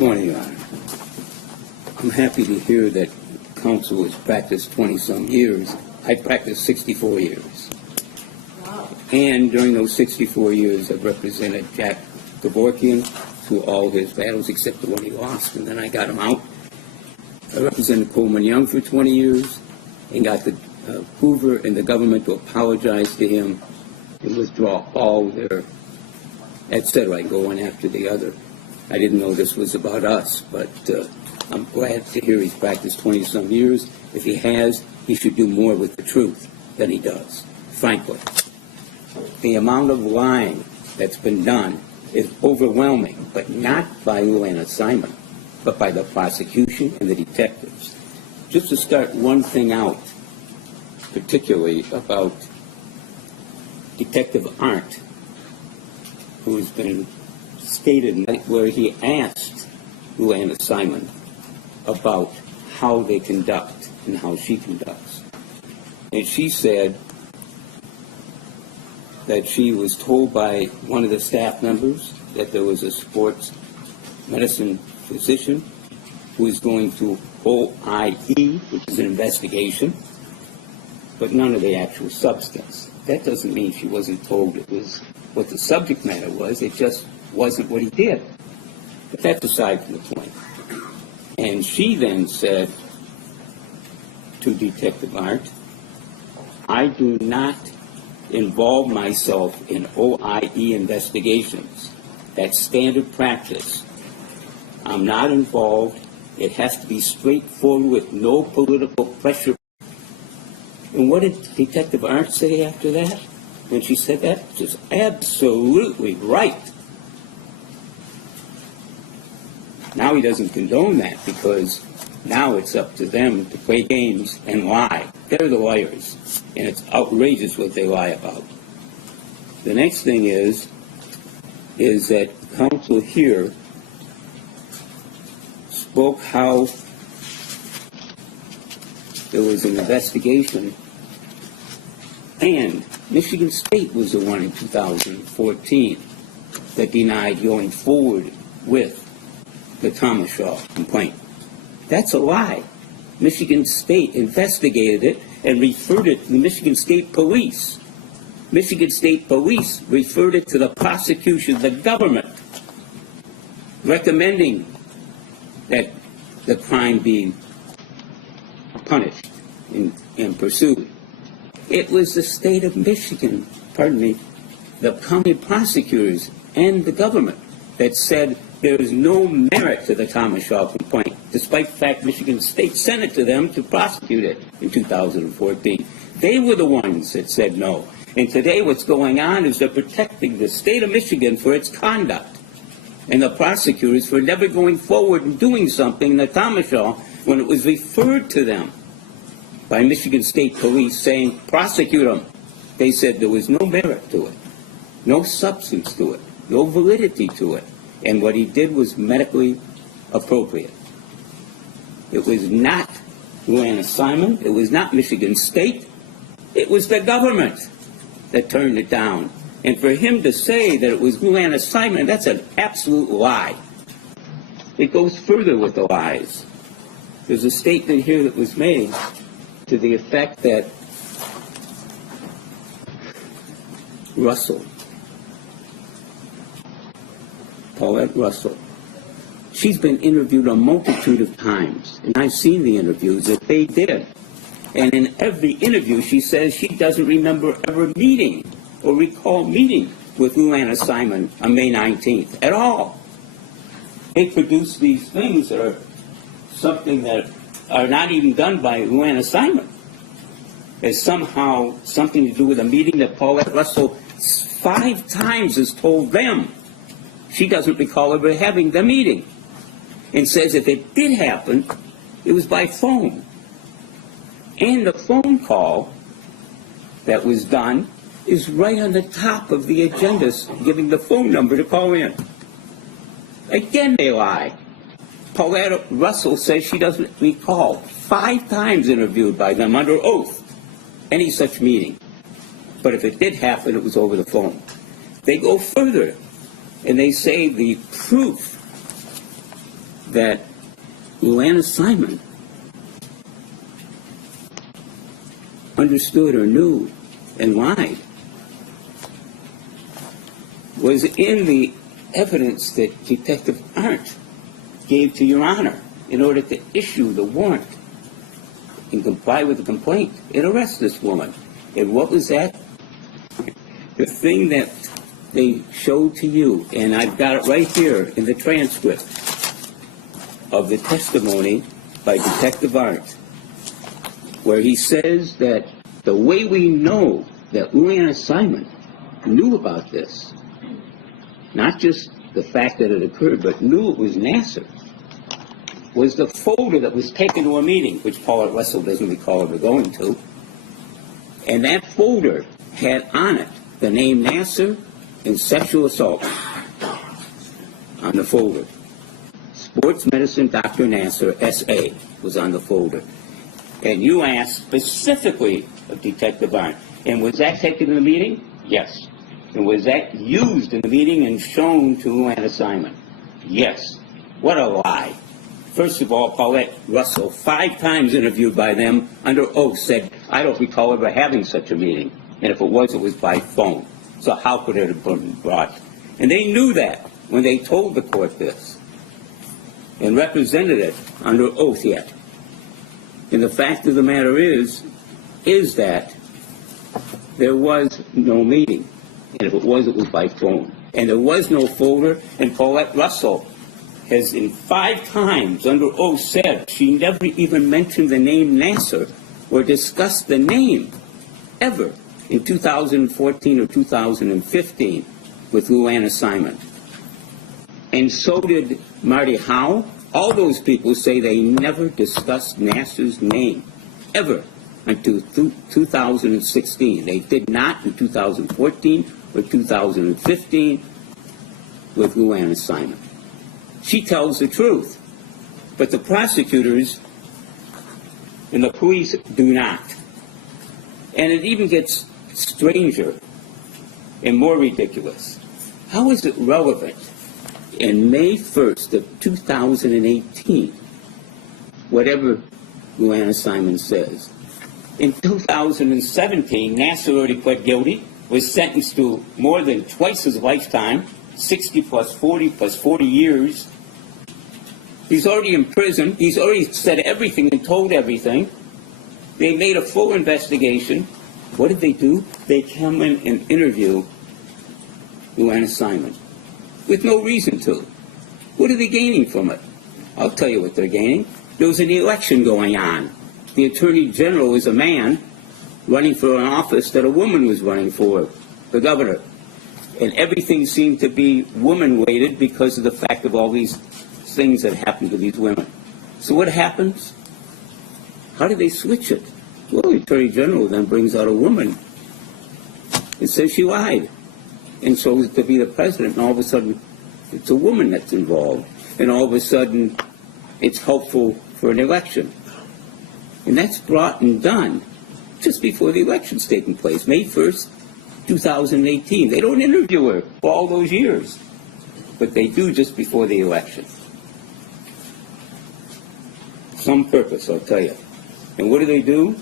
Morning, Your Honor. I'm happy to hear that counsel has practiced 20-some years. I practiced 64 years. Wow. And during those 64 years, I've represented Jack Kevorkian through all his battles except the one he lost, and then I got him out. I represented Coleman Young for 20 years and got the Hoover and the government to apologize to him and withdraw all their, etc., and go one after the other. I didn't know this was about us, but I'm glad to hear he's practiced 20-some years. If he has, he should do more with the truth than he does, frankly. The amount of lying that's been done is overwhelming, but not by Lou Simon, but by the prosecution and the detectives. Just to start one thing out, particularly about Detective Arndt, who has been stated where he asked Lou Simon about how they conduct and how she conducts. And she said that she was told by one of the staff members that there was a sports medicine physician who was going through OIE, which is an investigation, but none of the actual substance. That doesn't mean she wasn't told it was what the subject matter was. It just wasn't what he did. But that's aside from the point. And she then said to Detective Arndt, I do not involve myself in OIE investigations. That's standard practice. I'm not involved. It has to be straightforward with no political pressure. And what did Detective Arndt say after that? When she said that, she was absolutely right. Now he doesn't condone that because now it's up to them to play games and lie. They're the liars, and it's outrageous what they lie about. The next thing is that counsel here spoke how there was an investigation, and Michigan State was the one in 2014 that denied going forward with the Thomas Shaw complaint. That's a lie. Michigan State investigated it and referred it to the Michigan State Police. Michigan State Police referred it to the prosecution, the government, recommending that the crime be punished and pursued. It was the state of Michigan, the county prosecutors and the government that said there is no merit to the Thomas Shaw complaint, despite the fact Michigan State sent it to them to prosecute it in 2014. They were the ones that said no. And today what's going on is they're protecting the state of Michigan for its conduct and the prosecutors for never going forward and doing something in the Thomas Shaw when it was referred to them by Michigan State Police saying, prosecute them. They said there was no merit to it, no substance to it, no validity to it. And what he did was medically appropriate. It was not Lou Simon. It was not Michigan State. It was the government that turned it down. And for him to say that it was Lou Simon, that's an absolute lie. It goes further with the lies. There's a statement here that was made to the effect that Paulette Russell, she's been interviewed a multitude of times, and I've seen the interviews that they did. And in every interview, she says she doesn't remember ever meeting or recall meeting with Lou Simon on May 19th at all. They produce these things that are something that are not even done by Lou Simon. There's somehow something to do with a meeting that Paulette Russell 5 times has told them. She doesn't recall ever having the meeting, and says if it did happen, it was by phone. And the phone call that was done is right on the top of the agenda, giving the phone number to call in. Again, they lie. Paulette Russell says she doesn't recall 5 times interviewed by them under oath any such meeting. But if it did happen, it was over the phone. They go further, and they say the proof that Luana Simon understood or knew and lied was in the evidence that Detective Arndt gave to Your Honor in order to issue the warrant and comply with the complaint and arrest this woman. And what was that? The thing that they showed to you, and I've got it right here in the transcript of the testimony by Detective Arndt, where he says that the way we know that Luana Simon knew about this, not just the fact that it occurred, but knew it was Nassar, was the folder that was taken to a meeting, which Paulette Russell doesn't recall ever going to. And that folder had on it the name Nassar and sexual assault on the folder. Sports Medicine Dr. Nassar, S.A., was on the folder. And you asked specifically of Detective Arndt, and was that taken to the meeting? Yes. And was that used in the meeting and shown to Luana Simon? Yes. What a lie. First of all, Paulette Russell, 5 times interviewed by them under oath, said, I don't recall ever having such a meeting. And if it was by phone. So how could it have been brought? And they knew that when they told the court this and represented it under oath yet. And the fact of the matter is that there was no meeting. And if it was by phone. And there was no folder, and Paulette Russell has in 5 times under oath said she never even mentioned the name Nassar or discussed the name ever in 2014 or 2015 with Luana Simon. And so did Marty Howe. All those people say they never discussed Nassar's name ever until 2016. They did not in 2014 or 2015 with Luana Simon. She tells the truth, but the prosecutors and the police do not. And it even gets stranger and more ridiculous. How is it relevant in May 1st of 2018, whatever Luana Simon says? In 2017, Nassar already pled guilty, was sentenced to more than twice his lifetime, 60 plus 40 years. He's already in prison. He's already said everything and told everything. They made a full investigation. What did they do? They come in and interview Luana Simon with no reason to. What are they gaining from it? I'll tell you what they're gaining. There was an election going on. The Attorney General is a man running for an office that a woman was running for, the governor. And everything seemed to be woman-weighted because of the fact of all these things that happened to these women. So what happens? How do they switch it? Well, the Attorney General then brings out a woman and says she lied. And so to be the president, and all of a sudden it's a woman that's involved. And all of a sudden it's helpful for an election. And that's brought and done just before the election's taking place, May 1st, 2018. They don't interview her for all those years, but they do just before the election. Some purpose, I'll tell you. And what do?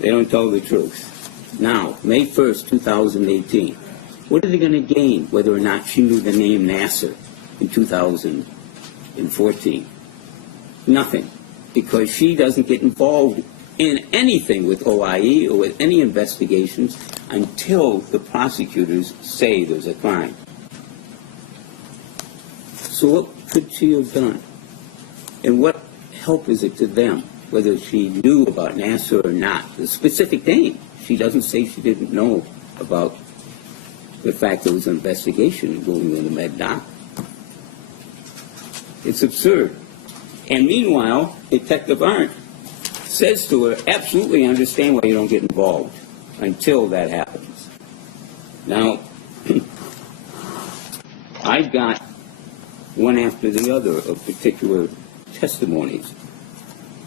They don't tell the truth. Now, May 1st, 2018, what are they going to gain whether or not she knew the name Nassar in 2014? Nothing, because she doesn't get involved in anything with OIE or with any investigations until the prosecutors say there's a crime. So what could she have done? And what help is it to them, whether she knew about Nassar or not? The specific name, she doesn't say she didn't know about the fact there was an investigation going in the Med Doc. It's absurd. And meanwhile, Detective Arndt says to her, absolutely understand why you don't get involved until that happens. Now, I've got one after the other of particular testimonies.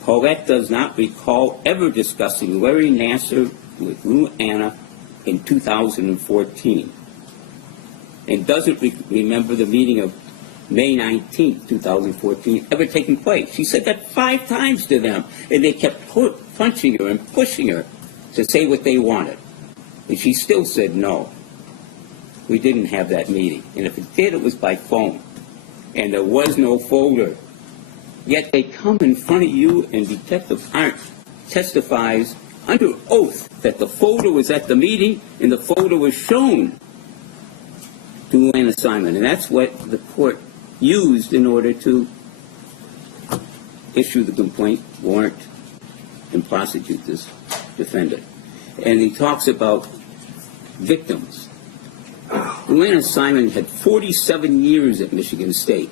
Paulette does not recall ever discussing Larry Nassar with Luana in 2014 and doesn't remember the meeting of May 19th, 2014, ever taken place. She said that 5 times to them, and they kept punching her and pushing her to say what they wanted. And she still said no. We didn't have that meeting. And if it did, it was by phone. And there was no folder. Yet they come in front of you, and Detective Arndt testifies under oath that the folder was at the meeting, and the folder was shown to an assignment. And that's what the court used in order to issue the complaint, warrant, and prosecute this defendant. And he talks about victims. Luanna Simon had 47 years at Michigan State,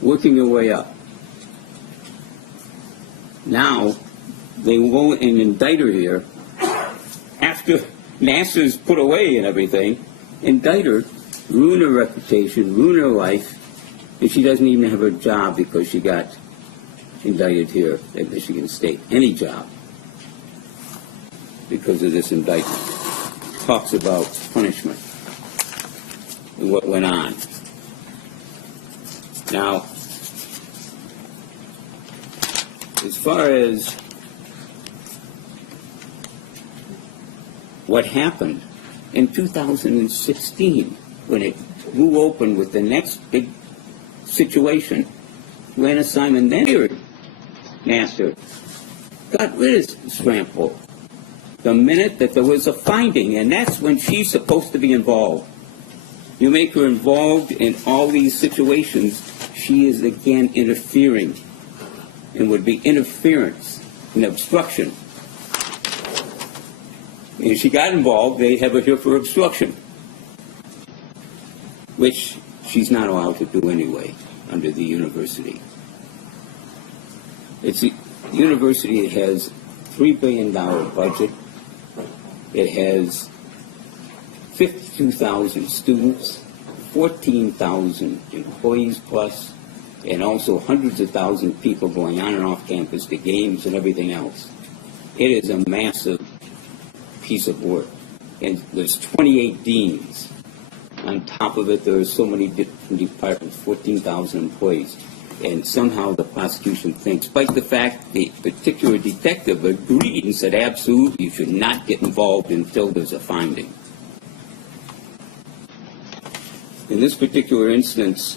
working her way up. Now, they go and indict her here, after Nassar's put away and everything, indict her, ruin her reputation, ruin her life, and she doesn't even have her job because she got indicted here at Michigan State. Any job, because of this indictment. Talks about punishment and what went on. Now, as far as what happened in 2016, when it blew open with the next big situation, Luanna Simon then heard Nassar got rid of Strampole the minute that there was a finding, and that's when she's supposed to be involved. You make her involved in all these situations, she is again interfering, and would be interference and obstruction. And if she got involved, they have her here for obstruction, which she's not allowed to do anyway under the university. The university has $3 billion budget. It has 52,000 students, 14,000 employees plus, and also hundreds of thousands of people going on and off campus to games and everything else. It is a massive piece of work. And there's 28 deans. On top of it, there are so many different departments, 14,000 employees. And somehow the prosecution thinks, despite the fact the particular detective agreed and said, absolutely, you should not get involved until there's a finding. In this particular instance,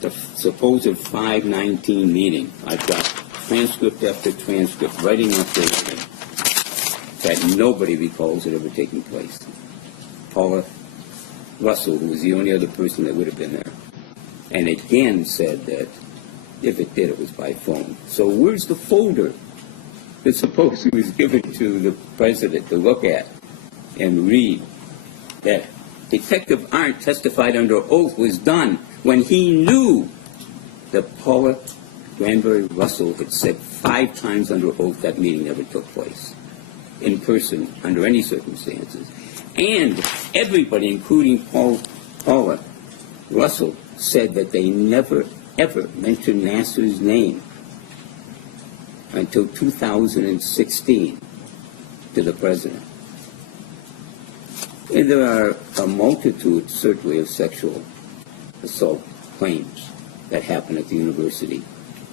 the supposed 5/19 meeting, I've got transcript after transcript, writing after writing, that nobody recalls it ever taking place. Paula Russell, who was the only other person that would have been there, and again said that if it did, it was by phone. So where's the folder that supposedly was given to the president to look at and read? That Detective Arndt testified under oath was done when he knew that Paula Granberry Russell had said 5 times under oath that meeting never took place in person under any circumstances. And everybody, including Paula Russell, said that they never, ever mentioned Nassar's name until 2016 to the president. And there are a multitude, certainly, of sexual assault claims that happen at the university.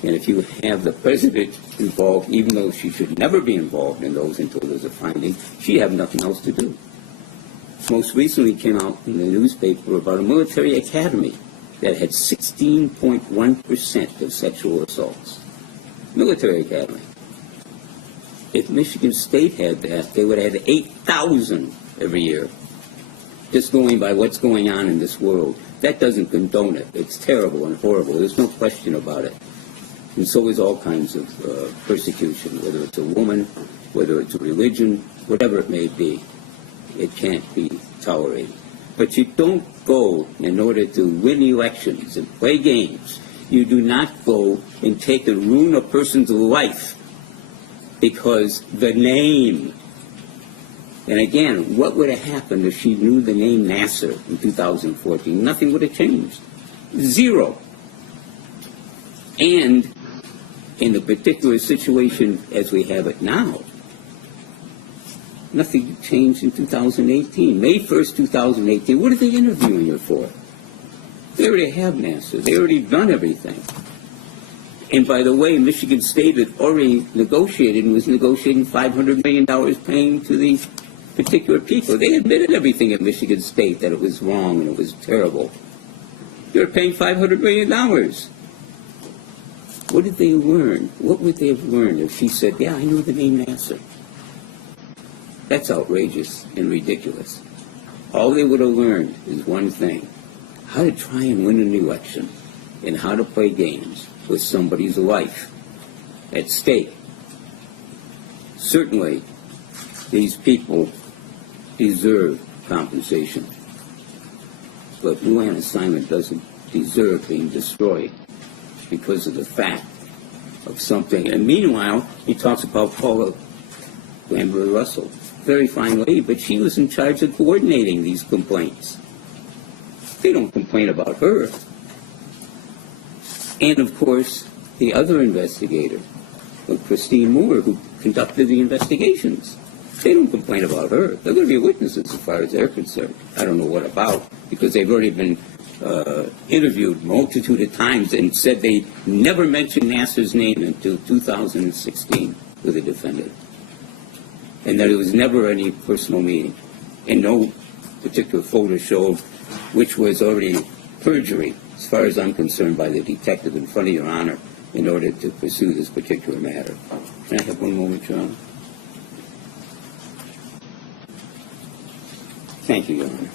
And if you have the president involved, even though she should never be involved in those until there's a finding, she have nothing else to do. Most recently came out in the newspaper about a military academy that had 16.1% of sexual assaults. Military academy. If Michigan State had that, they would have had 8,000 every year, just going by what's going on in this world. That doesn't condone it. It's terrible and horrible. There's no question about it. And so is all kinds of persecution, whether it's a woman, whether it's a religion, whatever it may be. It can't be tolerated. But you don't go in order to win elections and play games. You do not go and take and ruin a person's life because the name. And again, what would have happened if she knew the name Nassar in 2014? Nothing would have changed. Zero. And in the particular situation as we have it now, Nothing changed in 2018. May 1st, 2018. What are they interviewing her for? They already have Nassar. They already done everything. And by the way, Michigan State had already negotiated and was negotiating $500 million paying to these particular people. They admitted everything at Michigan State, that it was wrong and it was terrible. They were paying $500 million. What did they learn? What would they have learned if she said, yeah, I know the name Nassar? That's outrageous and ridiculous. All they would have learned is one thing: how to try and win an election and how to play games with somebody's life at stake. Certainly, these people deserve compensation. But Luann Assignment doesn't deserve being destroyed because of the fact of something. And meanwhile, he talks about Paula Glanville Russell. Very fine lady, but she was in charge of coordinating these complaints. They don't complain about her. And of course, the other investigator, Christine Moore, who conducted the investigations. They don't complain about her. They're going to be witnesses as far as they're concerned. I don't know what about, because they've already been interviewed multitude of times and said they never mentioned Nassar's name until 2016 with the defendant. And that it was never any personal meeting. And no particular photo showed, which was already perjury, as far as I'm concerned, by the detective in front of Your Honor in order to pursue this particular matter. Can I have one moment, Your Honor? Thank you, Your Honor.